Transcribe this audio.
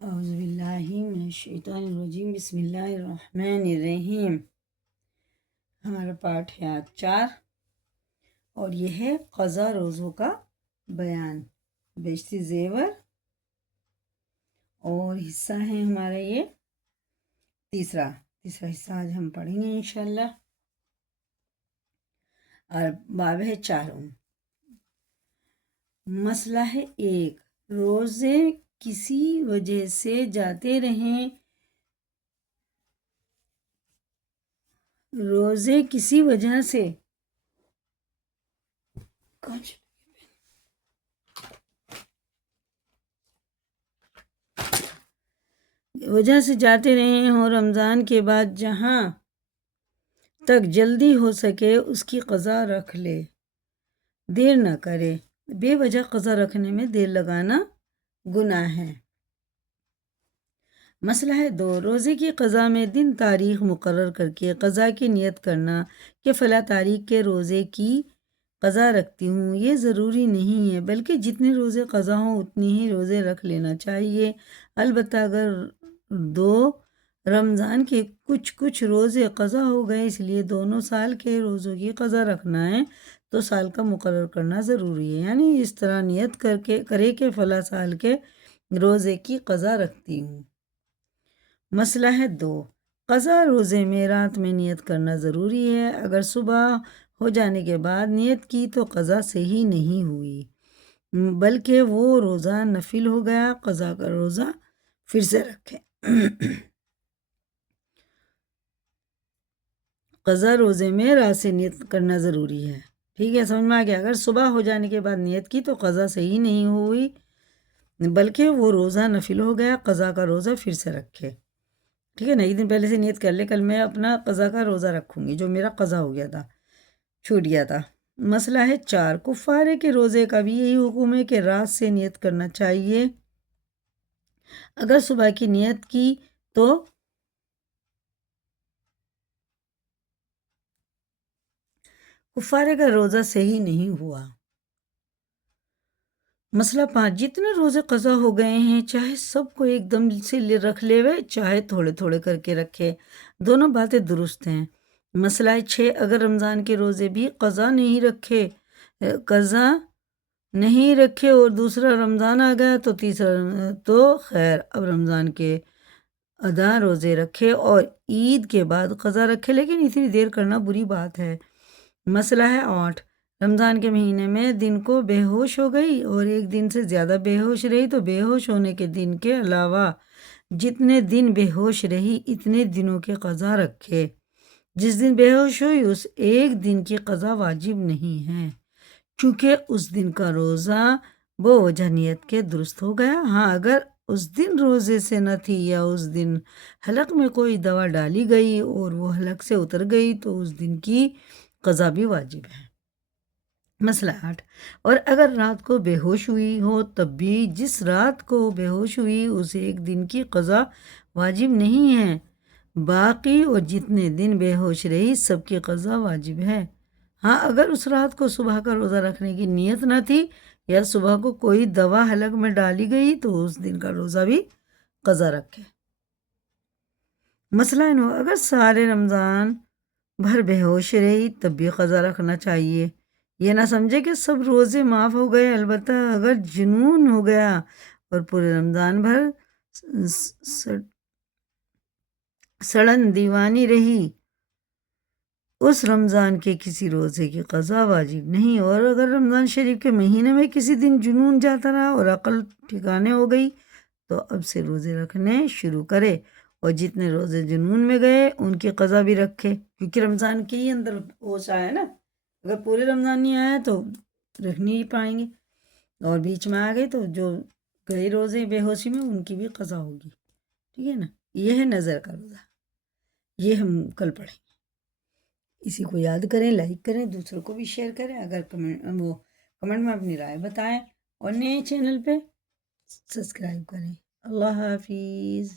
اعوذ باللہ من الشیطان الرجیم، بسم اللہ الرحمن الرحیم۔ ہمارا پارٹ ہے آج 4 اور یہ ہے قضا روزوں کا بیان، بیشتی زیور، اور حصہ ہے ہمارا یہ تیسرا حصہ آج ہم پڑھیں گے انشاءاللہ، اور باب ہے 4۔ مسئلہ ہے 1، روزے کسی وجہ سے جاتے رہیں، روزے کسی وجہ سے جاتے رہیں ہوں، رمضان کے بعد جہاں تک جلدی ہو سکے اس کی قضا رکھ لے، دیر نہ کرے۔ بے وجہ قضا رکھنے میں دیر لگانا گناہ ہے۔ مسئلہ ہے 2، روزے کی قضا میں دن تاریخ مقرر کر کے قضا کی نیت کرنا کہ فلاں تاریخ کے روزے کی قضا رکھتی ہوں، یہ ضروری نہیں ہے، بلکہ جتنے روزے قضا ہوں اتنی ہی روزے رکھ لینا چاہیے۔ البتہ اگر 2 رمضان کے کچھ روزے قضا ہو گئے، اس لیے دونوں سال کے روزوں کی قضا رکھنا ہے، تو سال کا مقرر کرنا ضروری ہے، یعنی اس طرح نیت کرے کہ فلاں سال کے روزے کی قضا رکھتی ہوں۔ مسئلہ ہے 2، قضا روزے میں رات میں نیت کرنا ضروری ہے، اگر صبح ہو جانے کے بعد نیت کی تو قضا صحیح نہیں ہوئی، بلکہ وہ روزہ نفل ہو گیا، قضا کا روزہ پھر سے رکھے۔ قضا روزے میں رات سے نیت کرنا ضروری ہے، ٹھیک ہے، سمجھ میں آ گیا۔ اگر صبح ہو جانے کے بعد نیت کی تو قضا صحیح نہیں ہوئی، بلکہ وہ روزہ نفل ہو گیا، قضا کا روزہ پھر سے رکھے، ٹھیک ہے نا۔ ایک دن پہلے سے نیت کر لے، کل میں اپنا قضا کا روزہ رکھوں گی، جو میرا قضا ہو گیا تھا، چھوٹ گیا تھا۔ مسئلہ ہے 4، کفارے کے روزے کا بھی یہی حکم ہے کہ رات سے نیت کرنا چاہیے، اگر صبح کی نیت کی تو کفارے کا روزہ صحیح نہیں ہوا۔ مسئلہ 5، جتنے روزے قضا ہو گئے ہیں چاہے سب کو ایک دم سے رکھ لے وے، چاہے تھوڑے تھوڑے کر کے رکھے، دونوں باتیں درست ہیں۔ مسئلہ 6، اگر رمضان کے روزے بھی قضا نہیں رکھے اور دوسرا رمضان آ گیا تو تو خیر، اب رمضان کے ادا روزے رکھے اور عید کے بعد قضا رکھے، لیکن اتنی دیر کرنا بری بات ہے۔ مسئلہ ہے 8، رمضان کے مہینے میں دن کو بے ہوش ہو گئی اور ایک دن سے زیادہ بے ہوش رہی تو بے ہوش ہونے کے دن کے علاوہ جتنے دن بے ہوش رہی اتنے دنوں کے قضا رکھے۔ جس دن بے ہوش ہوئی اس ایک دن کی قضا واجب نہیں ہے، چونکہ اس دن کا روزہ وہ وجہ نیت کے درست ہو گیا۔ ہاں، اگر اس دن روزے سے نہ تھی یا اس دن حلق میں کوئی دوا ڈالی گئی اور وہ حلق سے اتر گئی تو اس دن کی قضا بھی واجب ہے۔ مسئلہ 8، اور اگر رات کو بے ہوش ہوئی ہو تب بھی جس رات کو بے ہوش ہوئی اس ایک دن کی قضا واجب نہیں ہے، باقی اور جتنے دن بے ہوش رہی سب کی قضا واجب ہے۔ ہاں، اگر اس رات کو صبح کا روزہ رکھنے کی نیت نہ تھی یا صبح کو کوئی دوا حلق میں ڈالی گئی تو اس دن کا روزہ بھی قضا رکھے۔ مسئلہ 9، اگر سارے رمضان بھر بے ہوش رہی تب بھی قضا رکھنا چاہیے، یہ نہ سمجھے کہ سب روزے معاف ہو گئے، البتہ اگر جنون ہو گیا اور پورے رمضان بھر سڑن دیوانی رہی، اس رمضان کے کسی روزے کی قضا واجب نہیں۔ اور اگر رمضان شریف کے مہینے میں کسی دن جنون جاتا رہا اور عقل ٹھکانے ہو گئی تو اب سے روزے رکھنے شروع کرے، اور جتنے روزے جنون میں گئے ان کی قضا بھی رکھے، کیونکہ رمضان کے ہی اندر ہوش آیا نا، اگر پورے رمضان نہیں آیا تو رکھ نہیں پائیں گے، اور بیچ میں آ گئے تو جو گئے روزے بے ہوشی میں ان کی بھی قضا ہوگی، ٹھیک ہے نا۔ یہ ہے نظر کا روزہ، یہ ہم کل پڑھیں گے۔ اسی کو یاد کریں، لائک کریں، دوسروں کو بھی شیئر کریں، اگر کمنٹ میں اپنی رائے بتائیں، اور نئے چینل پہ سبسکرائب کریں۔ اللہ حافظ۔